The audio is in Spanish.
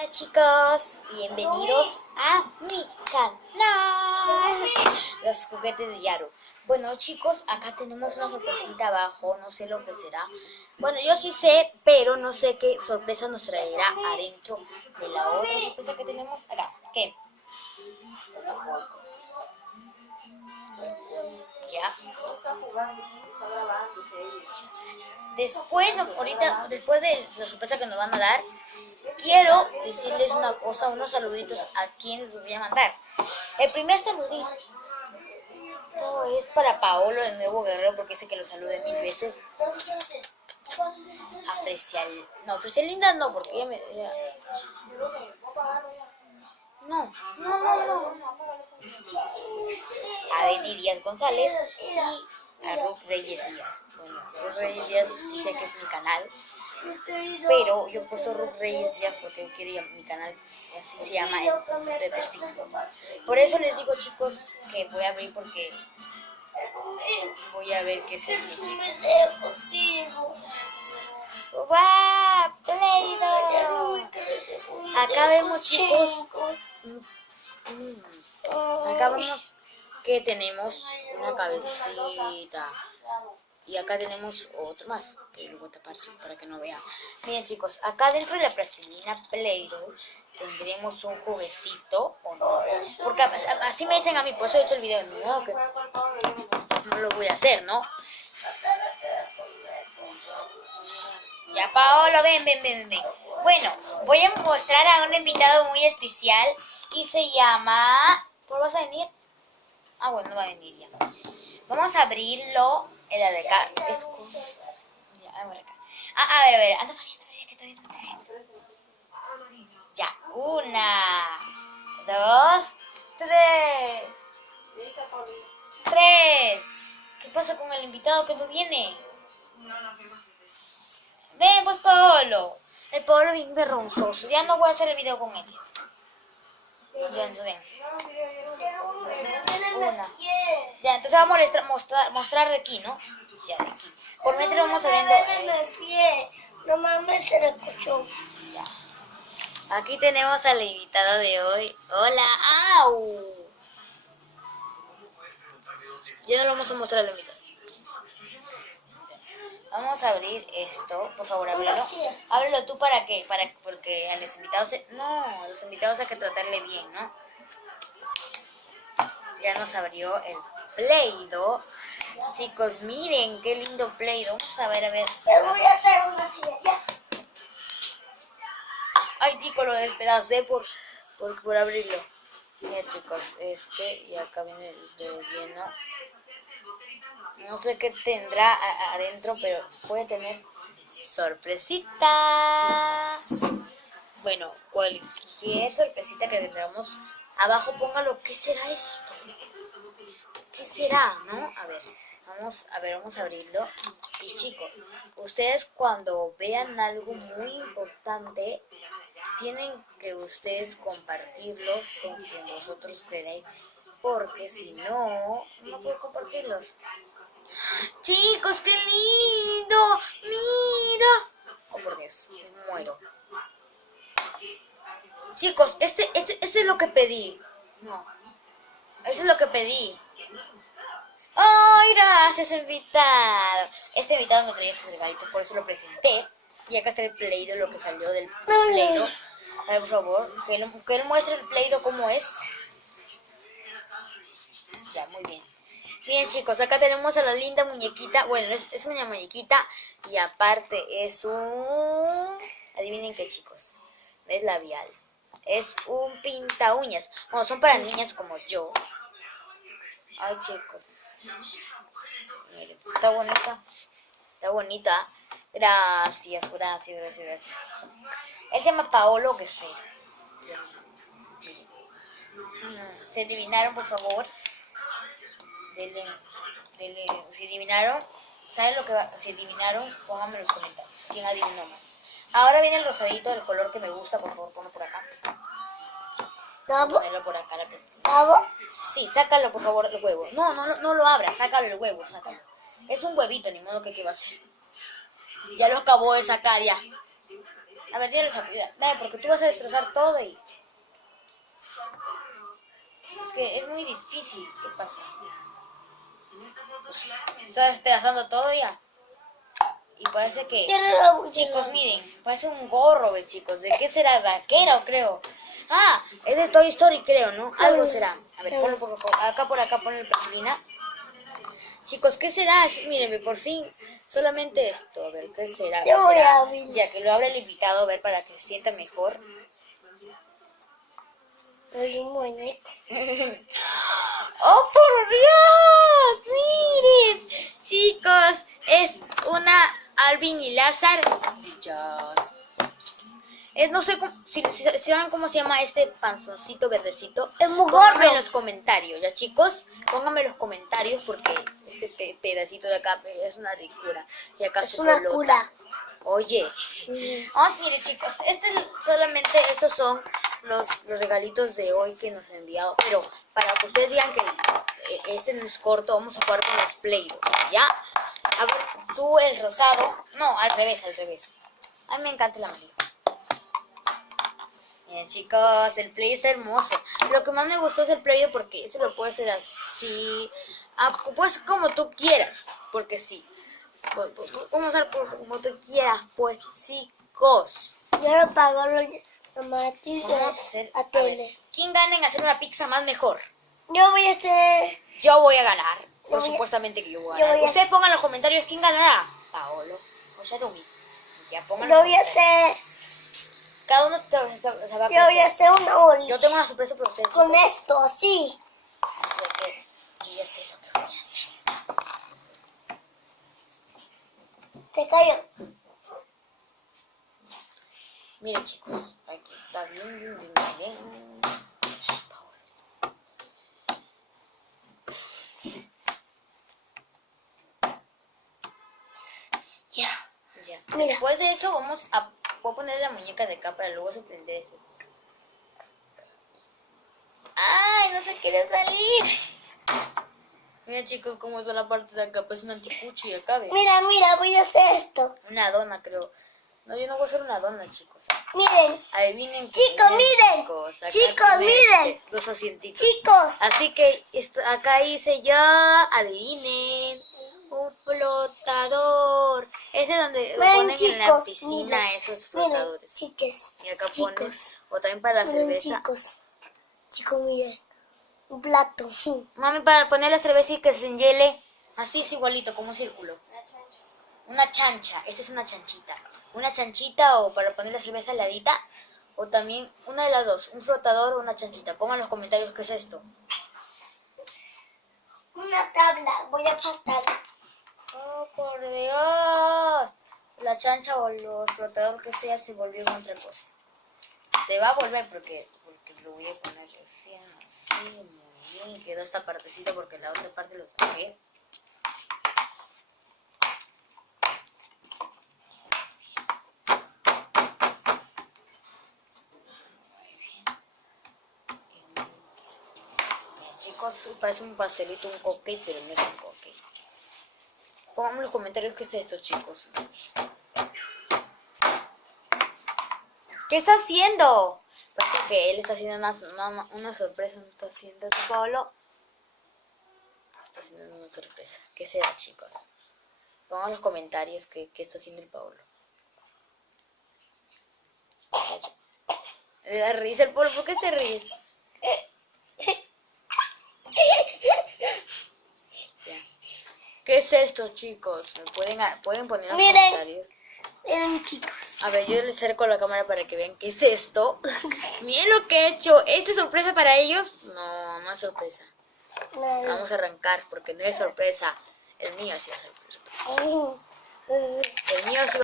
Hola chicos, bienvenidos a mi canal, los juguetes de Yaru. Bueno chicos, acá tenemos una sorpresita abajo, no sé lo que será. Bueno, yo sí sé, pero no sé qué sorpresa nos traerá adentro de la otra sorpresa que tenemos acá. ¿Qué? Ya. Después de la sorpresa que nos van a dar, quiero decirles una cosa, unos saluditos a quienes los voy a mandar. El primer saludito es para Paolo de Nuevo Guerrero, porque dice que lo salude 1000 veces. A Fresialinda no, porque ella me... No. A Betty Díaz González y a Ruth Reyes Díaz. Bueno, Ruth Reyes Díaz dice que es mi canal, pero yo he puesto Ruth Reyes Díaz porque yo quiero mi canal, así se llama el de perfil. Por eso les digo chicos que voy a abrir porque voy a ver qué es esto, chicos. ¡Guau! ¡Play-Doh! Acá vemos chicos, acá vemos que tenemos una cabecita y acá tenemos otro más que lo voy a tapar para que no vean. Miren chicos, acá dentro de la plastilina Play-Doh tendremos un juguetito o no, porque así me dicen a mí, por eso he hecho el video. No, que no lo voy a hacer, ¿no? Ya Paolo, ven. Bueno, voy a mostrar a un invitado muy especial y se llama... ¿Por vas a venir? Ah, bueno, no va a venir ya. Vamos a abrirlo en la de acá. Ya, a ver acá. A ver, anda María, que todavía no te veo. Ya, 1, 2, 3. ¿Qué pasa con el invitado que no viene? Ven, pues Paolo. El Paolo viene vergonzoso. Ya no voy a hacer el video con él. Ven. Ya, entonces vamos a mostrar de aquí, ¿no? Ya, de aquí. Por mientras vamos abriendo. No mames, se le escuchó. Ya. Aquí tenemos al invitado de hoy. Hola, ¡au! Ya no lo vamos a mostrar al invitado. Vamos a abrir esto, por favor, ábrelo. Ábrelo tú para qué, porque a los invitados a los invitados hay que tratarle bien, ¿no? Ya nos abrió el Play-Doh. Chicos, miren qué lindo Play-Doh. Vamos a ver. Le voy a hacer una silla, ya. Ay, chicos, lo despedacé por abrirlo. Miren, chicos, y acá viene el lleno. No sé qué tendrá adentro, pero puede tener sorpresitas. Bueno, cualquier sorpresita que tengamos, abajo póngalo. ¿Qué será esto? ¿Qué será, no? A ver, vamos a abrirlo. Y chicos, ustedes cuando vean algo muy importante, tienen que ustedes compartirlo con quien vosotros queráis, porque si no puedo compartirlos. Chicos, qué lindo, mira. Oh, por Dios, me muero. Chicos, este es lo que pedí. No, eso es lo que pedí. ¡Ay, gracias, invitado! Este invitado me traía sus regalitos, por eso lo presenté. Y acá está el Play-Doh, lo que salió del Play-Doh. A ver, por favor, que él muestre el Play-Doh cómo es. Ya, muy bien. Bien, chicos, acá tenemos a la linda muñequita. Bueno, es una muñequita y aparte es un... Adivinen qué, chicos. Es labial. Es un pinta uñas. Bueno, son para niñas como yo. Ay, chicos. Miren, está bonita. Está bonita. Gracias. Él se llama Paolo Guerrero. ¿Se adivinaron, por favor? Denle. Si adivinaron, ¿saben lo que va? Si adivinaron, pónganme en los comentarios. ¿Quién adivinó más? Ahora viene el rosadito del color que me gusta, por favor, ponlo por acá. Ponelo por acá, la pestaña. Sí, sácalo, por favor, el huevo. No lo abras, sácalo el huevo, sácalo. Es un huevito, ni modo que qué va a hacer. Ya lo acabó de sacar, ya. A ver, ya les ayuda. Dale, porque tú vas a destrozar todo y... Es que es muy difícil. ¿Qué pasa? Está despedazando todo ya. Y parece que... Chicos, miren, parece un gorro, ¿ves, chicos? ¿De qué será? ¿Vaquero, creo? Ah, es de Toy Story, creo, ¿no? Algo será. A ver, ponlo por acá, ponle plastilina. Chicos, ¿qué será? Mírenme, por fin, solamente esto. A ver, ¿qué será? Yo voy a abrir. Ya que lo abra el invitado, a ver, para que se sienta mejor. Es un muñeco. ¡Oh, por Dios! ¡Miren! Chicos, es una Alvin y Lázaro. No sé si saben cómo se llama este panzoncito verdecito. Es muy Pónganme en gordo. los comentarios, ¿ya, chicos? Pónganme en los comentarios porque este pedacito de acá es una ricura. Y acá Es su una colota. cura. Oye. Miren, chicos, estos son los regalitos de hoy que nos han enviado. Pero para que ustedes digan que este no es corto, vamos a jugar con los Play-Doh, ¿ya? A ver, tú el rosado. No, al revés. A mí me encanta el amarillo. Miren, chicos, el Play está hermoso. Lo que más me gustó es el Play porque ese lo puedes hacer así. Pues como tú quieras, porque sí. Vamos a usar como tú quieras, pues, chicos. Ya lo pagó los tomates Vamos a hacer. a A ver, tele. ¿quién gana en hacer una pizza más mejor? Yo voy a hacer... Yo voy a ganar. Yo Por voy a- supuestamente que yo voy a yo ganar. voy a Ustedes hacer- pongan en los comentarios quién ganará. Paolo o Yarumi. Ya pongan. Yo los voy a comentarios. hacer... Cada uno se va a Yo voy a hacer. hacer una bolita Yo tengo una sorpresa para ustedes. con chicos. esto, así. Porque yo ya sé lo que voy a hacer. Se cayó. Miren, chicos, aquí está bien. Ya. Ya. Mira. Después de eso voy a poner la muñeca de acá para luego sorprender ese. ¡Ay, no se quiere salir! Mira, chicos, cómo está la parte de acá, pues un anticucho y acá, ¿ve? Mira, voy a hacer esto. Una dona, creo. No, yo no voy a hacer una dona, chicos. Miren, Adivinen. Chicos, miren. Chicos, acá Chicos, tiene, miren. dos asientitos. chicos. Así que acá hice yo, adivinen, un flotador. Ese es donde lo Miren, ponen en la chicos, piscina, miren. esos Miren, flotadores. chicos. Y acá chicos. pones, o también para la Miren, cerveza. chicos, miren. Un plato. Mami, para poner la cerveza y que se enhiele, así es igualito, como un círculo. Una chancha, esta es una chanchita. Una chanchita o para poner la cerveza heladita. O también una de las dos, un flotador o una chanchita. Pongan en los comentarios qué es esto. Una tabla. Voy a pasar. Oh, por Dios. La chancha o el flotador que sea se volvió en otra cosa. Se va a volver porque lo voy a poner recién así, muy bien. Quedó esta partecita porque la otra parte lo saqué. Chicos, parece un pastelito, un cupcake, pero no es un cupcake. Pónganme en los comentarios qué es esto, chicos. ¿Qué está haciendo? Parece que él está haciendo una sorpresa. ¿No está haciendo tu Pablo? Está haciendo una sorpresa. ¿Qué será, chicos? Pongan en los comentarios qué está haciendo el Pablo. Le da risa el Pablo. ¿Por qué te ríes? Ya. ¿Qué es esto, chicos? ¿Me pueden poner en los Miren. comentarios? Miren, chicos. A ver, yo les acerco la cámara para que vean qué es esto. Miren lo que he hecho. ¿Esta es sorpresa para ellos? No, no es sorpresa. Nada. Vamos a arrancar porque no es sorpresa. El mío sí va a ser sorpresa. El mío sí